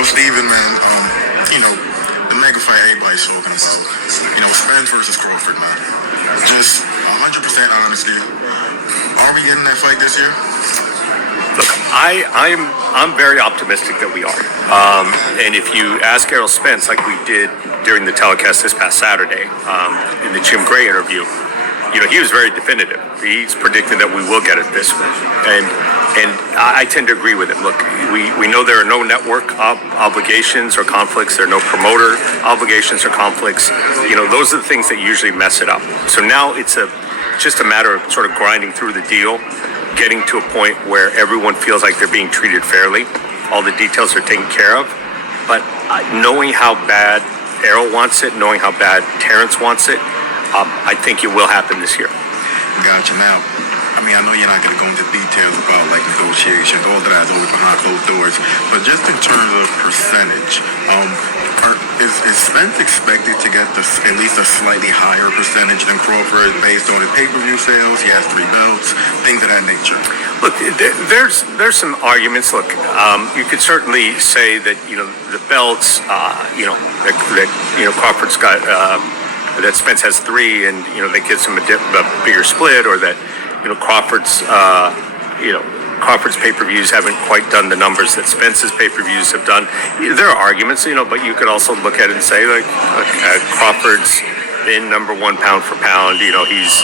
So, Steven, man, the mega fight everybody's talking about. Spence versus Crawford, man. Just 100% honestly. Are we getting that fight this year? Look, I'm very optimistic that we are. And if you ask Errol Spence, like we did during the telecast this past Saturday, in the Jim Gray interview, he was very definitive. He's predicting that we will get it this way. And I tend to agree with him. Look, we know there are no network obligations or conflicts. There are no promoter obligations or conflicts. Those are the things that usually mess it up. So now it's just a matter of sort of grinding through the deal, getting to a point where everyone feels like they're being treated fairly. All the details are taken care of. But knowing how bad Errol wants it, knowing how bad Terence wants it, I think it will happen this year. Gotcha. Now, I know you're not going to go into details about negotiations, all that is always behind closed doors, but just in terms of percentage, is Spence expected to get at least a slightly higher percentage than Crawford based on his pay-per-view sales? He has 3 belts, things of that nature. Look, there's some arguments. Look, you could certainly say that the belts, that Crawford's got. That Spence has 3, and that gives him a bigger split, or that Crawford's pay-per-views haven't quite done the numbers that Spence's pay-per-views have done. There are arguments, but you could also look at it and say Crawford's been number 1 pound for pound. He's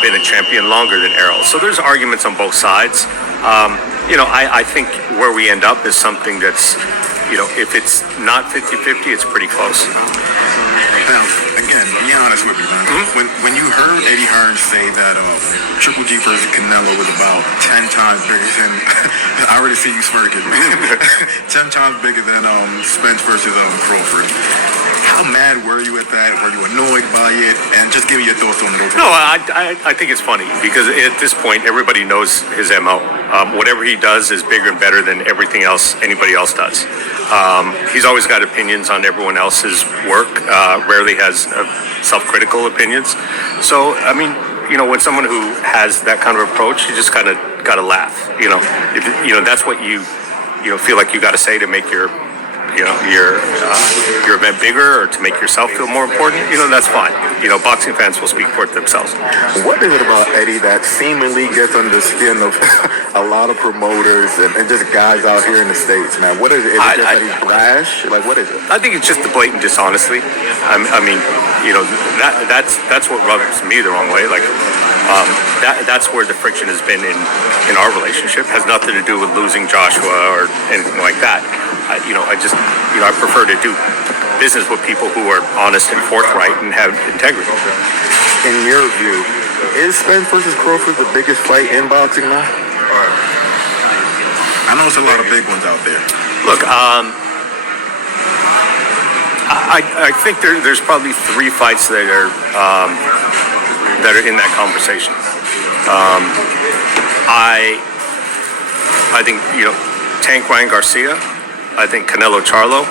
been a champion longer than Errol. So there's arguments on both sides. I think where we end up is something that's if it's not 50-50, it's pretty close. Now, again, be honest with me, man. When you heard Eddie Hearn say that Triple G versus Canelo was about 10 times bigger than, I already see you smirking, 10 times bigger than Spence versus Crawford, how mad were you at that? Were you annoyed by it? And just give me your thoughts on it. No, I think it's funny because at this point, everybody knows his MO. Whatever he does is bigger and better than everything else anybody else does. He's always got opinions on everyone else's work. Rarely has self-critical opinions. So, when someone who has that kind of approach, you just kind of got to laugh. If that's what you feel like you got to say to make your event bigger or to make yourself feel more important, that's fine. Boxing fans will speak for it themselves. What is it about Eddie that seemingly gets under the skin of a lot of promoters and just guys out here in the States, man? What is it? Is it just that he's brash? What is it? I think it's just the blatant dishonesty. That's what rubs me the wrong way. That's where the friction has been in our relationship. Has nothing to do with losing Joshua or anything like that. I prefer to do business with people who are honest and forthright and have integrity. In your view, is Spence versus Crawford the biggest fight in boxing now? I know it's a lot of big ones out there. Look, I think there's probably 3 fights that are in that conversation. I think Tank Ryan Garcia. I think Canelo Charlo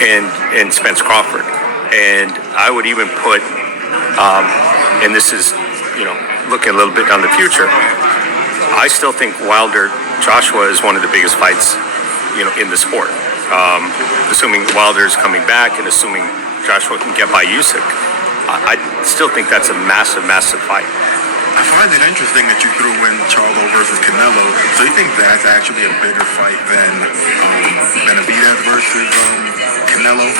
and Spence Crawford, and I would even put, and this is looking a little bit down the future. I still think Wilder Joshua is one of the biggest fights in the sport. Assuming Wilder's coming back and assuming Joshua can get by Usyk, I still think that's a massive fight. I find it interesting that you threw in Charlo versus Canelo. So you think that's actually a bigger fight than Benavidez versus Canelo?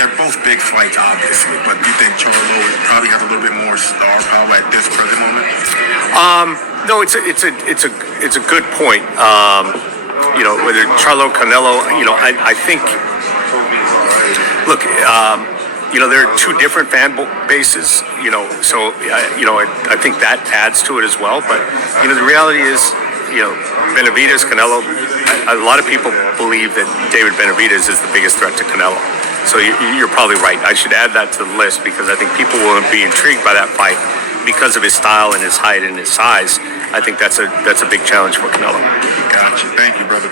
They're both big fights, obviously, but do you think Charlo probably has a little bit more star power at this present moment? No, it's a good point. Whether Charlo Canelo, I think. Look. There are 2 different fan bases, so, I think that adds to it as well. But, the reality is, Benavidez, Canelo, a lot of people believe that David Benavidez is the biggest threat to Canelo. So you're probably right. I should add that to the list because I think people will be intrigued by that fight because of his style and his height and his size. I think that's a big challenge for Canelo. Gotcha. Thank you, brother.